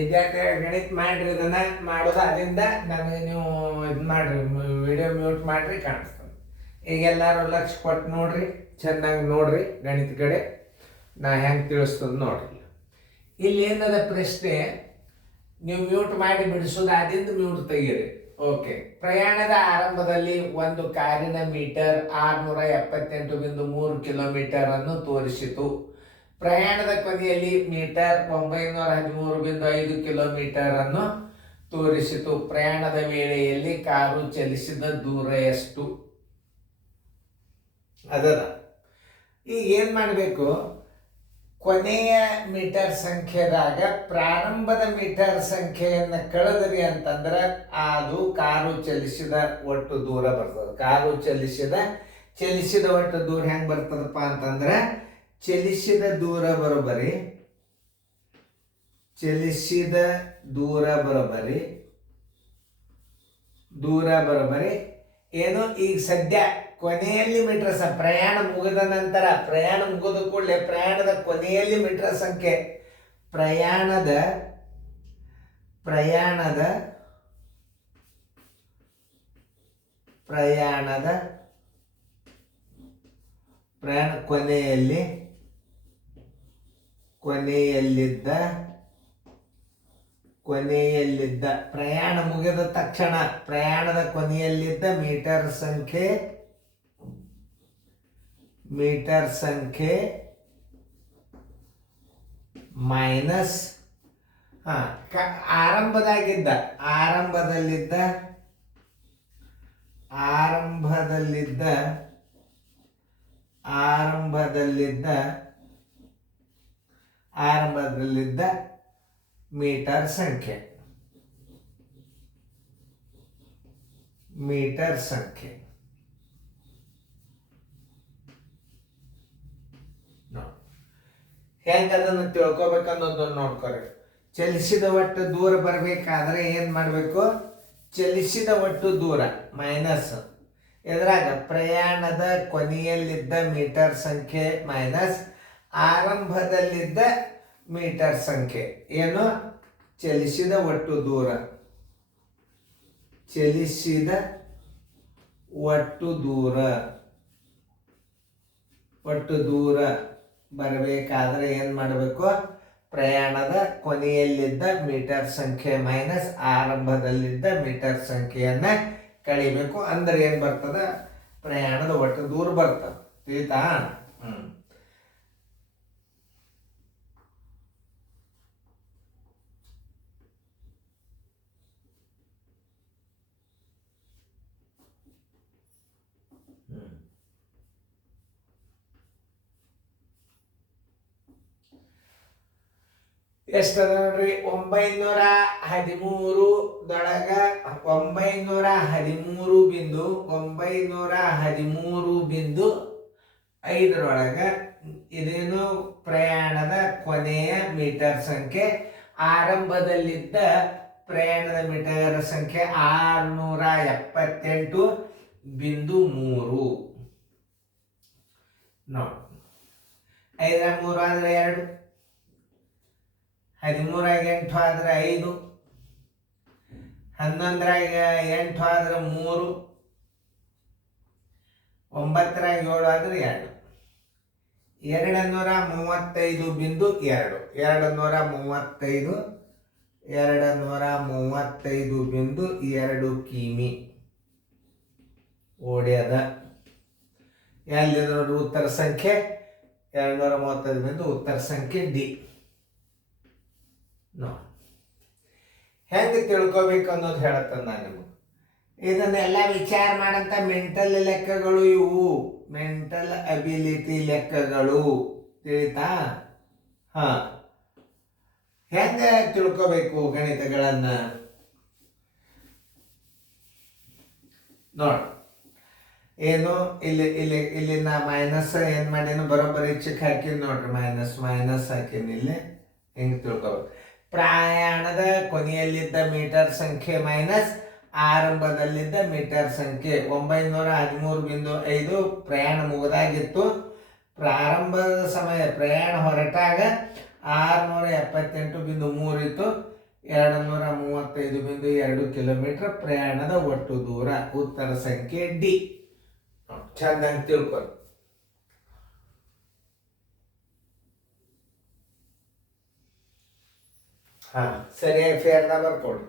ಇದ್ಯಾಕೆ ಗಣಿತ ಮಾಡ್ರಿ, ಇದನ್ನ ಮಾಡೋದು ಅದರಿಂದ ನನಗೆ ನೀವು ಇದು ಮಾಡ್ರಿ, ವಿಡಿಯೋ ಮ್ಯೂಟ್ ಮಾಡ್ರಿ, ಕಾಣಿಸ್ತದೆ. ಈಗ ಎಲ್ಲರೂ ಲಕ್ಷ ಕೊಟ್ಟು ನೋಡ್ರಿ, ಚೆನ್ನಾಗಿ ನೋಡ್ರಿ ಗಣಿತ ಕಡೆ ನಾ ಹೆಂಗೆ ತಿಳಿಸ್ತದ ನೋಡ್ರಿ. ಇಲ್ಲಿ ಏನದ ಪ್ರಶ್ನೆ, ನೀವು ಮ್ಯೂಟ್ ಮಾಡಿ ಬಿಡಿಸೋದು ಅದಿಂದ ಮ್ಯೂಟ್ ತೆಗೀರಿ. ಓಕೆ. ಪ್ರಯಾಣದ ಆರಂಭದಲ್ಲಿ ಒಂದು ಕಾರಿನ ಮೀಟರ್ 678.3 ಕಿಲೋಮೀಟರ್ ಅನ್ನು ತೋರಿಸಿತು. ಪ್ರಯಾಣದ ಕೊನೆಯಲ್ಲಿ ಮೀಟರ್ 913.5 ಕಿಲೋಮೀಟರ್ ಅನ್ನು ತೋರಿಸಿತು. ಪ್ರಯಾಣದ ವೇಳೆಯಲ್ಲಿ ಕಾರು ಚಲಿಸಿದ ದೂರ ಎಷ್ಟು? ಅದರ ಈಗ ಏನು ಮಾಡಬೇಕು, ಕೊನೆಯ ಮೀಟರ್ ಸಂಖ್ಯೆದಾಗ ಪ್ರಾರಂಭದ ಮೀಟರ್ ಸಂಖ್ಯೆಯನ್ನು ಕಳೆದ್ರಿ ಅಂತಂದ್ರೆ ಅದು ಕಾರು ಚಲಿಸಿದ ಒಟ್ಟು ದೂರ ಬರ್ತದೆ. ಕಾರು ಚಲಿಸಿದ ಒಟ್ಟು ದೂರ ಹೆಂಗೆ ಬರ್ತದಪ್ಪ ಅಂತಂದ್ರೆ, ಚಲಿಸಿದ ದೂರ ಬರೋಬರಿ ಏನು, ಈಗ ಸದ್ಯ ಕೊನೆಯಲ್ಲಿ ಮೀಟರ್ ಪ್ರಯಾಣ ಮುಗಿದ ನಂತರ, ಪ್ರಯಾಣ ಮುಗಿದ ಕೂಡಲೇ ಪ್ರಯಾಣದ ಕೊನೆಯಲ್ಲಿ ಮೀಟರ್ ಸಂಖ್ಯೆ, ಪ್ರಯಾಣ ಕೊನೆಯಲ್ಲಿದ್ದ ಪ್ರಯಾಣ ಮುಗಿದ ತಕ್ಷಣ ಪ್ರಯಾಣದ ಕೊನೆಯಲ್ಲಿದ್ದ ಮೀಟರ್ ಸಂಖ್ಯೆ ಮೈನಸ್ ಆರಂಭದಲ್ಲಿದ್ದ ಮೀಟರ್ ಸಂಖ್ಯೆ ಹೆಂಗ ಅದನ್ನು ತಿಳ್ಕೊಬೇಕನ್ನೋದನ್ನು ನೋಡ್ಕೊರಿ. ಚಲಿಸಿದ ಒಟ್ಟು ದೂರ ಬರಬೇಕಾದ್ರೆ ಏನು ಮಾಡಬೇಕು, ಚಲಿಸಿದ ಒಟ್ಟು ದೂರ ಮೈನಸ್ ಎದ್ರಾಗ ಪ್ರಯಾಣದ ಕೊನೆಯಲ್ಲಿದ್ದ ಮೀಟರ್ ಸಂಖ್ಯೆ ಮೈನಸ್ ಆರಂಭದಲ್ಲಿದ್ದ ಮೀಟರ್ ಸಂಖ್ಯೆ. ಏನು, ಚಲಿಸಿದ ಒಟ್ಟು ದೂರ ಬರಬೇಕಾದ್ರೆ ಏನು ಮಾಡಬೇಕು, ಪ್ರಯಾಣದ ಕೊನೆಯಲ್ಲಿದ್ದ ಮೀಟರ್ ಸಂಖ್ಯೆ ಮೈನಸ್ ಆರಂಭದಲ್ಲಿದ್ದ ಮೀಟರ್ ಸಂಖ್ಯೆಯನ್ನ ಕಳಿಬೇಕು. ಅಂದ್ರೆ ಏನು ಬರ್ತದ, ಪ್ರಯಾಣದ ಒಟ್ಟು ದೂರ ಬರ್ತದೆ. ತಿಳಿತಾ? ಎಷ್ಟದ ನೋಡ್ರಿ, 913.5 ಇದೇನು ಇದೇನು ಕೊನೆಯ ಮೀಟರ್ ಸಂಖ್ಯೆ. ಆರಂಭದಲ್ಲಿದ್ದ ಪ್ರಯಾಣದ ಮೀಟರ್ ಸಂಖ್ಯೆ 678.3 ನೋಡಿ. 5 3 ಆದ್ರೆ 2, 13 8 ಆದ್ರೆ 5, 11 8 ಆದ್ರೆ 3, 9 7 ಆದ್ರೆ 2. 235.235.2 ಕಿಮಿ ಓಡ್ಯದ. ಎಲ್ಲಿ ನೋಡ್ರಿ ಉತ್ತರ ಸಂಖ್ಯೆ 235 ಉತ್ತರ ಸಂಖ್ಯೆ ಡಿ. ನೋಡಿ ಹೆಂಗೆ ತಿಳ್ಕೊಬೇಕು ಅನ್ನೋದು ಹೇಳತ್ತ ನಾನು ನಿಮಗೆ. ಇದನ್ನೆಲ್ಲ ವಿಚಾರ ಮಾಡಂತ ಮೆಂಟಲ್ ಲೆಕ್ಕಗಳು ಇವು, ಮೆಂಟಲ್ ಅಬಿಲಿಟಿ ಲೆಕ್ಕಗಳು. ತಿಳಿತಾ? ಹೆಂಗೆ ತಿಳ್ಕೊಬೇಕು ಗಣಿತಗಳನ್ನ ನೋಡ. ಏನು ಇಲ್ಲಿ ನಾ ಮೈನಸ್ ಏನು ಮಾಡೀನಿ, ಬರೋಬ್ಬರಿ ಚಿಕ್ಕ ಹಾಕಿನಿ ನೋಡ್ರಿ, ಮೈನಸ್ ಹಾಕಿನಿ. ಇಲ್ಲಿ ಹೆಂಗೆ ತಿಳ್ಕೊಬೇಕು, ಪ್ರಯಾಣದ ಕೊನೆಯಲ್ಲಿದ್ದ ಮೀಟರ್ ಸಂಖ್ಯೆ ಮೈನಸ್ ಆರಂಭದಲ್ಲಿದ್ದ ಮೀಟರ್ ಸಂಖ್ಯೆ. 913.5 ಪ್ರಯಾಣ ಮುಗಿದಾಗಿತ್ತು. ಪ್ರಾರಂಭದ ಸಮಯ ಪ್ರಯಾಣ ಹೊರಟಾಗ 678.3 ಇತ್ತು. 235.2 ಕಿಲೋಮೀಟರ್ ಪ್ರಯಾಣದ ಒಟ್ಟು ದೂರ. ಉತ್ತರ ಸಂಖ್ಯೆ ಡಿ. ಚೆನ್ನಾಗಿ ತಿಳ್ಕೊಳ್ಳಿ. ಸರಿಯಾಗಿ ಫೇರ್ನ ಬರ್ಕೊಡಿ.